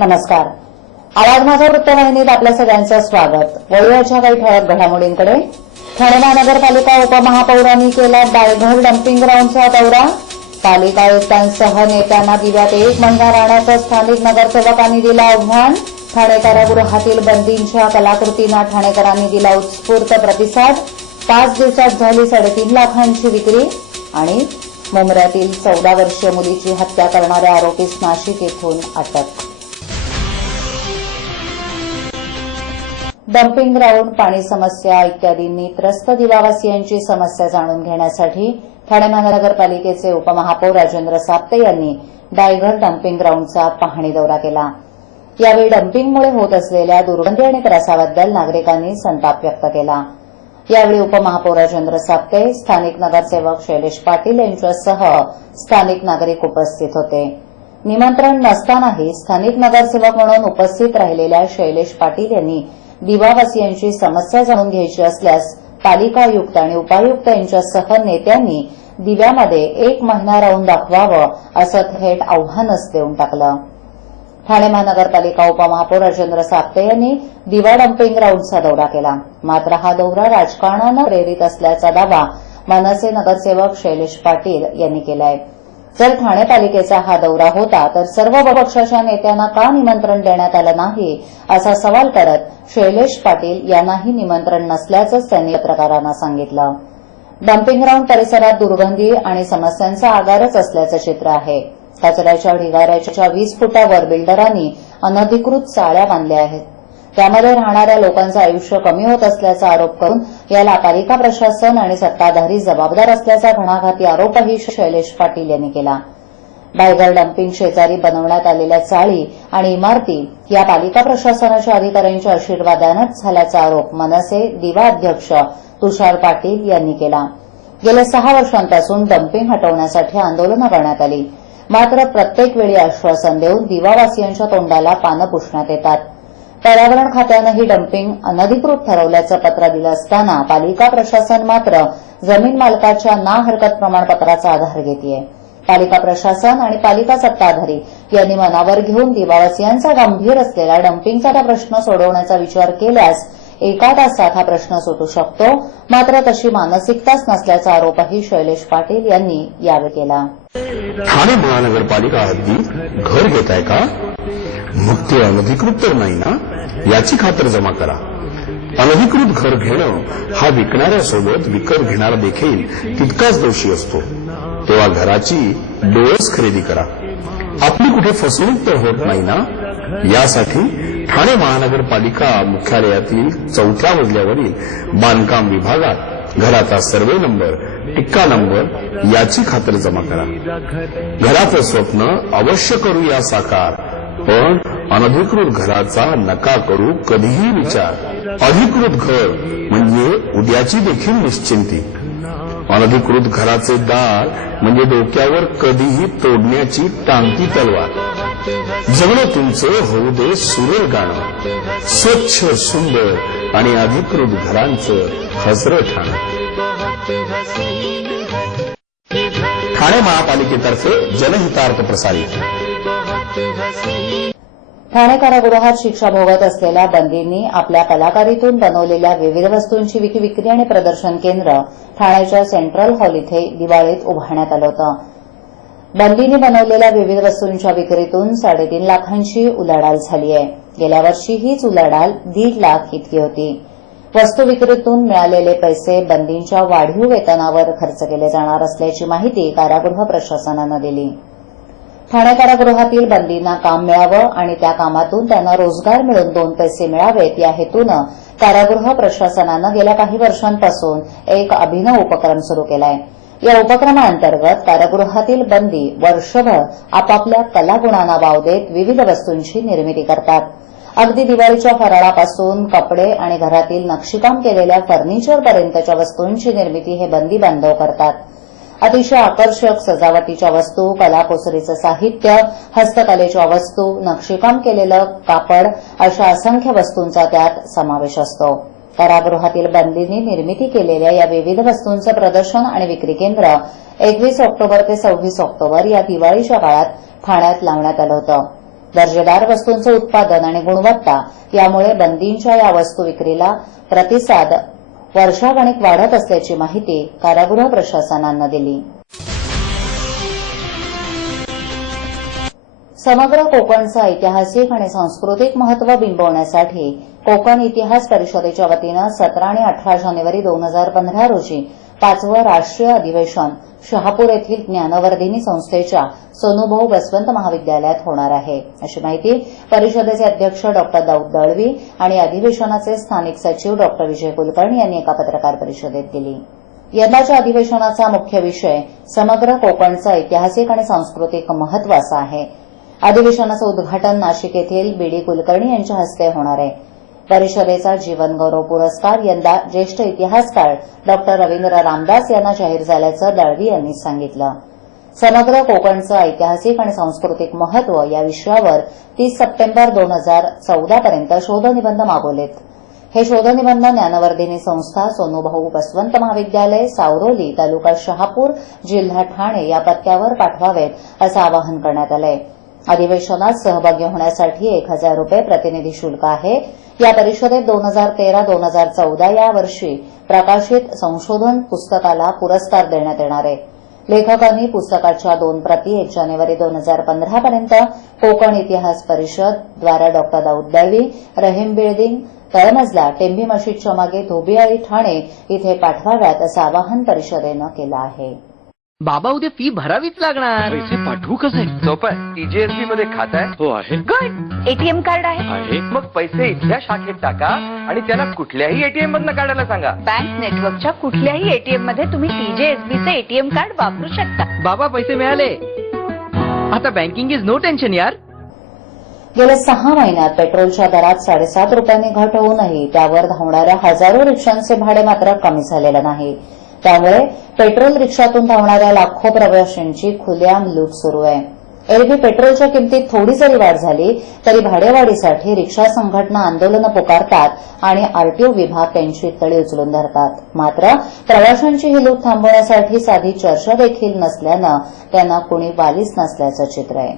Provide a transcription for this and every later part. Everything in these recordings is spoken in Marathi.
नमस्कार. आवाज माझा वृत्तवाहिनीत आपल्या सगळ्यांचं स्वागत. वळूयाच्या काही ठळक घडामोडींकडे. ठाणे महानगरपालिका उपमहापौरांनी केला डायघर डम्पिंग ग्राउंडचा दौरा. पालिका आयुक्तांसह नेत्यांना दिव्यात 1 महिना राहण्याचं स्थानिक नगरसेवकांनी दिलं आव्हान. ठाणे कारागृहातील बंदींच्या कलाकृतींना ठाणेकरांनी दिला उत्स्फूर्त प्रतिसाद. 5 दिवसात झाली 3.5 लाखांची विक्री. आणि मुंब्र्यातील 14 वर्षीय मुलीची हत्या करणाऱ्या आरोपीस नाशिक येथून अटक. डम्पिंग ग्राउंड, पाणी समस्या इत्यादींनी त्रस्त दिवावासियांची समस्या जाणून घेण्यासाठी ठाणे महानगरपालिकेचे उपमहापौर राजेंद्र साप्ते यांनी डायघर डम्पिंग ग्राउंडचा पाहणी दौरा केला. यावेळी डम्पिंगमुळे होत असलेल्या दुर्गंधी आणि त्रासाबद्दल नागरिकांनी संताप व्यक्त केला. यावेळी उपमहापौर राजेंद्र साप्ते, स्थानिक नगरसेवक शैलेश पाटील यांच्यासह स्थानिक नागरिक उपस्थित होते. निमंत्रण नसतानाही स्थानिक नगरसेवक म्हणून उपस्थित राहिलेल्या शैलेश पाटील यांनी दिवावासियांची समस्या जाणून घ्यायची असल्यास पालिका आयुक्त आणि उपायुक्त यांच्यासह नेत्यांनी दिव्यामध्ये 1 महिना राहून दाखवावं असं थेट आव्हानच देऊन टाकलं. ठाणे महानगरपालिका उपमहापौर राजेंद्र साप्ते यांनी दिवा डम्पिंग ग्राउंडचा दौरा केला. मात्र हा दौरा राजकारणानं प्रेरित असल्याचा दावा मनसे नगरसेवक शैलेश पाटील यांनी केलाय. जर ठाणे पालिकेचा हा दौरा होता तर सर्व पक्षाच्या नेत्यांना का निमंत्रण देण्यात आलं नाही असा सवाल करत शैलेश पाटील यांनाही निमंत्रण नसल्याचंच त्यांनी पत्रकारांना सांगितलं. डम्पिंग ग्राउंड परिसरात दुर्गंधी आणि समस्यांचा आगारच असल्याचं चित्र आहे. कचऱ्याच्या ढिगाऱ्याच्या 20 फुटावर बिल्डरांनी अनधिकृत चाळ्या बांधल्या आहेत. त्यामध्ये राहणाऱ्या लोकांचं आयुष्य कमी होत असल्याचा आरोप करून याला पालिका प्रशासन आणि सत्ताधारी जबाबदार असल्याचा घणाघाती आरोपही शैलेश पाटील यांनी केला. डायघर डम्पिंग शेजारी बनवण्यात आलेल्या चाळी आणि इमारती या पालिका प्रशासनाच्या अधिकाऱ्यांच्या आशीर्वादानंच झाल्याचा आरोप मनसे दिवा अध्यक्ष तुषार पाटील यांनी केला. गेल्या 6 वर्षांपासून डम्पिंग हटवण्यासाठी आंदोलनं करण्यात आली. मात्र प्रत्येक वेळी आश्वासन देऊन दिवावासियांच्या तोंडाला पानं पुसण्यात येतात. पर्यावरण खात्यानं ही डम्पिंग अनधिकृत ठरवल्याचं पत्र दिलं असताना पालिका प्रशासन मात्र जमीन मालकाच्या ना हरकत प्रमाणपत्राचा आधार घेतेय. पालिका प्रशासन आणि पालिका सत्ताधारी यांनी मनावर घेऊन दिवावासियांचा गंभीर असलेला डम्पिंगचा प्रश्न सोडवण्याचा विचार केल्यास 1 तासात हा प्रश्न सुटू शकतो. मात्र तशी मानसिकताच नसल्याचा आरोपही शैलेश पाटील यांनी यावेळी केला. ठाणे महानगरपालिका हद्दीत घर घेताय का? मग ते अनधिकृत तर नाही ना, याची खातर जमा करा. अनधिकृत घर घेणं हा विकणाऱ्यासोबत विकत घेणारा देखील तितकाच दोषी असतो. तेव्हा घराची डोळस खरेदी करा. आपली कुठे फसवणूक तर होत नाही ना, यासाठी ठाणे महानगरपालिका मुख्यालयातील 4थ्या मजल्यावरील बांधकाम विभागात घराचा सर्वे नंबर, टिक्का नंबर याची खातर जमा करा. घराचं स्वप्न अवश्य करूया साकार, पण अनधिकृत घराचा नका करू कधीही विचार. अधिकृत घर म्हणजे उद्याची देखील निश्चिंती. अनधिकृत घराचे दार म्हणजे डोक्यावर कधीही तोडण्याची टांगती तलवार. जगणं तुमचं होऊ दे सुरेल गाणं, स्वच्छ सुंदर आणि अधिकृत घरांचं हजरं ठाणं. ठाणे महापालिकेतर्फे जनहितार्थ प्रसारित. ठाणे कारागृहात शिक्षा भोगत असलेल्या बंदींनी आपल्या कलाकारीतून बनवलेल्या विविध वस्तूंची विक्री आणि प्रदर्शन केंद्र ठाण्याच्या सेंट्रल हॉल इथे दिवाळीत उभारण्यात आलं होतं. बंदींनी बनवलेल्या विविध वस्तूंच्या विक्रीतून 3.5 लाखांची उलाढाल झाली आहे. गेल्या वर्षी हीच उलाढाल 1.5 लाख इतकी होती. वस्तू विक्रीतून मिळालेले पैसे बंदींच्या वाढीव वेतनावर खर्च केले जाणार असल्याची माहिती कारागृह प्रशासनानं दिली. ठाणे कारागृहातील बंदींना काम मिळावं आणि त्या कामातून त्यांना रोजगार मिळून 2 पैसे मिळावेत या हेतूनं कारागृह प्रशासनानं गेल्या काही वर्षांपासून एक अभिनव उपक्रम सुरू केलाय. या उपक्रमाअंतर्गत कारागृहातील बंदी वर्षभर आपापल्या कलागुणांना वाव देत विविध वस्तूंची निर्मिती करतात. अगदी दिवाळीच्या फराळापासून कपडे आणि घरातील नक्षीकाम केलेल्या फर्निचरपर्यंतच्या वस्तूंची निर्मिती हे बंदी बांधव करतात. अतिशय आकर्षक सजावटीच्या वस्तू, कलाकुसरीचं साहित्य, हस्तकलेच्या वस्तू, नक्षीकाम केलेलं कापड अशा असंख्य वस्तूंचा त्यात समावेश असतो. कारागृहातील बंदींनी निर्मिती केलेल्या या विविध वस्तूंचं प्रदर्शन आणि विक्री केंद्र 21 ऑक्टोबर ते 26 ऑक्टोबर या दिवाळीच्या काळात ठाण्यात लावण्यात आलं होतं. दर्जेदार वस्तूंचं उत्पादन आणि गुणवत्ता यामुळे बंदींच्या या वस्तू विक्रीला प्रतिसाद वर्षागणिक वाढत असल्याची माहिती कारागृह प्रशासनानं दिली. समग्र कोकणचं ऐतिहासिक आणि सांस्कृतिक महत्त्व बिंबवण्यासाठी कोकण इतिहास परिषदेच्या वतीनं 17 आणि 18 जानेवारी 2015 रोजी 5वं राष्ट्रीय अधिवेशन शहापूर येथील ज्ञानवर्धिनी संस्थेच्या सोनूभाऊ बसवंत महाविद्यालयात होणार आहे, अशी माहिती परिषदेचे अध्यक्ष डॉ. दाऊद दळवी आणि अधिवेशनाचे स्थानिक सचिव डॉ. विजय कुलकर्णी यांनी एका पत्रकार परिषदेत दिली. यंदाच्या अधिवेशनाचा मुख्य विषय समग्र कोकणचं ऐतिहासिक आणि सांस्कृतिक महत्त्व असा आहे. अधिवेशनाचं उद्घाटन नाशिक येथील बीडी कुलकर्णी यांच्या हस्ते होणार आहे. परिषदेचा जीवनगौरव पुरस्कार यंदा ज्येष्ठ इतिहासकार डॉ. रवींद्र रामदास यांना जाहीर झाल्याचं दळवी यांनी सांगितलं. समग्र कोकणचं ऐतिहासिक आणि सांस्कृतिक महत्त्व या विषयावर 30 सप्टेंबर 2014 पर्यंत शोधनिबंध मागवलेत. हे शोधनिबंध ज्ञानवर्धिनी संस्था सोनूभाऊ बसवंत महाविद्यालय, सावरोली, तालुका शहापूर, जिल्हा ठाणे या पत्त्यावर पाठवावेत असं आवाहन करण्यात आलंय. अधिवेशनात सहभागी होण्यासाठी 1000 रुपये प्रतिनिधी शुल्क आहे. या परिषदेत 2013-2014 या वर्षी प्रकाशित संशोधन पुस्तकाला पुरस्कार देण्यात येणार आहे. लेखकांनी पुस्तकाच्या 2 प्रती 1 जानेवारी 2015 पर्यंत कोकण इतिहास परिषद द्वारा डॉ. दाऊद दळवी, रहीम बिल्डिंग, तळमजला, टेंभी मशीदच्या मागे धोबियाळी, ठाणे इथे पाठवाव्यात असं आवाहन परिषदेनं केलं आहे. बाबा उद्या फी भरावीच लागणार. पैसे पाठवू कसे? सोपं आहे. TJSB मध्ये खातं आहे. हो आहे. गुड. एटीएम कार्ड आहे. मग पैसे इथल्या शाखेत टाका आणि त्याला कुठल्याही ATM मधनं काढायला सांगा. बँक नेटवर्कच्या कुठल्याही ATM मध्ये तुम्ही TJSBचे ATM कार्ड वापरू शकता. बाबा पैसे मिळाले. आता बँकिंग इज नो टेन्शन यार. गेल्या 6 महिन्यात पेट्रोलच्या दरात 7.5 रुपयांनी घट होऊनही त्यावर धावणाऱ्या हजारो रिक्षांचे भाडे मात्र कमी झालेलं नाही. त्यामुळे पेट्रोल रिक्षातून धावणाऱ्या लाखो प्रवाशांची खुलेआम लूट सुरू आहे. एरवी पेट्रोलच्या किमतीत थोडी जरी वाढ झाली तरी भाडेवाढीसाठी रिक्षा संघटना आंदोलनं पुकारतात आणि आरटीओ विभाग त्यांची तळी उचलून धरतात. मात्र प्रवाशांची ही लूट थांबवण्यासाठी साधी चर्चा देखील नसल्यानं त्यांना कुणी वालीच नसल्याचं चित्र आहे.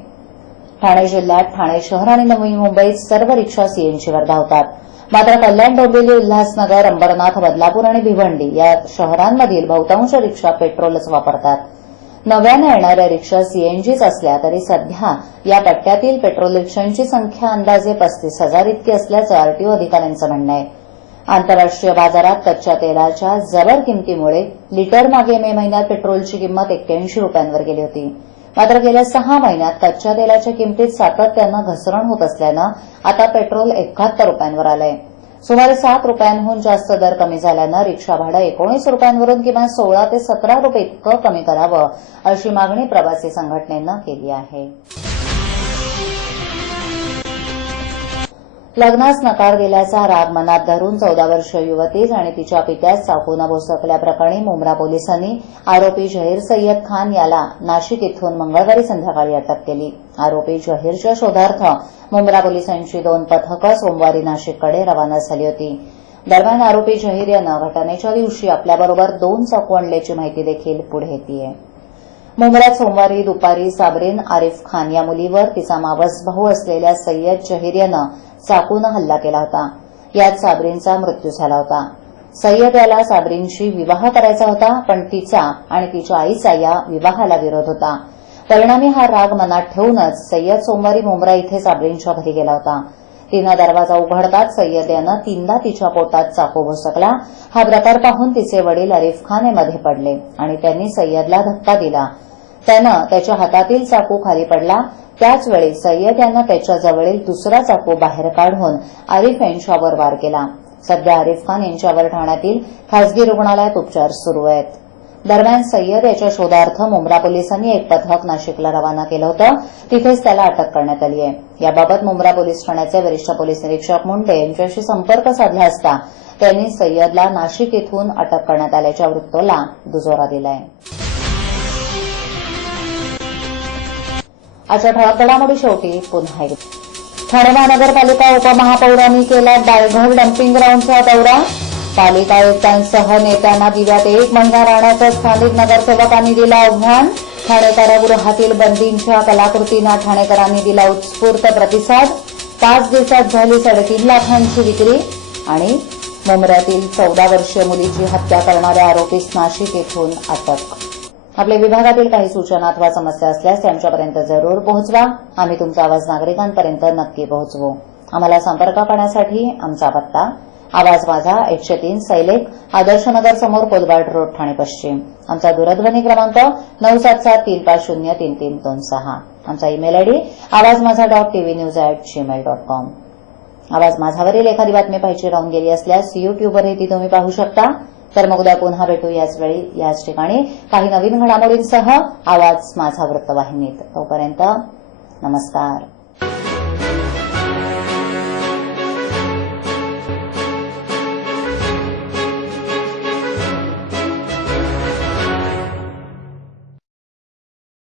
ठाणे जिल्ह्यात ठाणे शहर आणि नवी मुंबईत सर्व रिक्षा सीएनजीवर धावतात. मात्र कल्याण, डोंबिवली, उल्हासनगर, अंबरनाथ, बदलापूर आणि भिवंडी या शहरांमधील बहुतांश रिक्षा पेट्रोलच वापरतात. नव्यानं येणाऱ्या रिक्षा सीएनजीच असल्या तरी सध्या या पट्ट्यातील पेट्रोल रिक्षांची संख्या अंदाजे 35,000 इतकी असल्याचं आरटीओ अधिकाऱ्यांचं म्हणणं आहे. आंतरराष्ट्रीय बाजारात कच्च्या तेलाच्या जबर किमतीमुळे लिटर मागे मे महिन्यात पेट्रोलची किंमत 81 रुपयांवर गेली होती. मात्र गेल्या 6 महिन्यात कच्च्या तेलाच्या किमतीत सातत्यानं घसरण होत असल्यानं आता पेट्रोल 71 रुपयांवर आलंय. सुमारे 7 रुपयांहून जास्त दर कमी झाल्यानं रिक्षा भाडं 19 रुपयांवरून किमान 16 ते 17 रुपये इतकं कमी करावं अशी मागणी प्रवासी संघटनेनं केली आहे. लग्नास नकार दिल्याचा राग मनात धरून 14 वर्षीय युवतीस आणि तिच्या पित्यास चाकूनं भोसकल्याप्रकरणी मुंब्रा पोलिसांनी आरोपी जहीर सय्यद खान याला नाशिक इथून मंगळवारी संध्याकाळी अटक केली. आरोपी जहीरच्या शोधार्थ मुंब्रा पोलिसांची 2 पथकं सोमवारी नाशिककडे रवाना झाली होती. दरम्यान आरोपी जहीर यानं घटनेच्या दिवशी आपल्याबरोबर 2 चाकू आणल्याची माहिती देखील पुढे येतेय. मुंब्र्यात सोमवारी दुपारी साबरीन आरिफ खान या मुलीवर तिचा मावस भाऊ असलेल्या सय्यद जहीर यानं चाकूनं हल्ला केला होता. यात साबरीनचा मृत्यू झाला होता. सय्यद याला साबरीनशी विवाह करायचा होता, पण तिचा आणि तिच्या आईचा या विवाहाला विरोध होता. परिणामी हा राग मनात ठेवूनच सय्यद सोमवारी मुंब्रा इथे साबरीनच्या घरी गेला होता. तिनं दरवाजा उघडताच सय्यद यानं 3दा तिच्या पोटात चाकू भोसकला. हा प्रकार पाहून तिचे वडील आरिफ खान हे मध्ये पडले आणि त्यांनी सय्यदला धक्का दिला. त्यानं त्याच्या हातातील चाकू खाली पडला. त्याचवेळी सय्यद यानं त्याच्या जवळील दुसरा चाकू बाहेर काढून आरिफ यांच्यावर वार केला. सध्या आरिफ खान यांच्यावर ठाण्यातील खासगी रुग्णालयात उपचार सुरू आहेत. दरम्यान सय्यद याच्या शोधार्थ मुंब्रा पोलिसांनी एक पथक नाशिकला रवाना केलं होतं. तिथेच त्याला अटक करण्यात आली आहे. याबाबत मुंब्रा पोलीस ठाण्याचे वरिष्ठ पोलीस निरीक्षक मुंडे यांच्याशी संपर्क साधला असता त्यांनी सय्यदला नाशिक इथून अटक करण्यात आल्याच्या वृत्ताला दुजोरा दिलाय. आजच्या ठळक घडामोडी शेवटी पुन्हा एकदा. ठाणे महानगरपालिका उपमहापौरांनी केला डायघर डम्पिंग ग्राउंडचा दौरा. पालिका आयुक्तांसह नेत्यांना दिव्यात 1 महिना राहण्याचं स्थानिक नगरसेवकांनी दिलं आव्हान. ठाणे कारागृहातील बंदींच्या कलाकृतींना ठाणेकरांनी दिला उत्स्फूर्त प्रतिसाद. 5 दिवसात झाली 3.5 लाखांची विक्री. आणि मुंब्र्यातील 14 वर्षीय मुलीची हत्या करणाऱ्या आरोपीस नाशिक येथून अटक. आपल्या विभागातील काही सूचना अथवा समस्या असल्यास त्यांच्यापर्यंत जरूर पोहोचवा. आम्ही तुमचा आवाज नागरिकांपर्यंत नक्की पोहोचवू. आम्हाला संपर्क करण्यासाठी आमचा पत्ता आवाज माझा 103 सैलेख आदर्शनगर समोर कोलवाड रोड ठाणे पश्चिम. आमचा दूरध्वनी क्रमांक 9773503326. आमचा ईमेल आयडी awazmaza.tvnews@gmail.com. आवाज माझावरील एखादी बातमी पाहिजे राहून गेली असल्यास युट्यूबवरही ती तुम्ही पाहू शकता. तर मग उद्या पुन्हा भेटू याच वेळी याच ठिकाणी काही नवीन घडामोडींसह आवाज माझा वृत्तवाहिनीत. तोपर्यंत नमस्कार.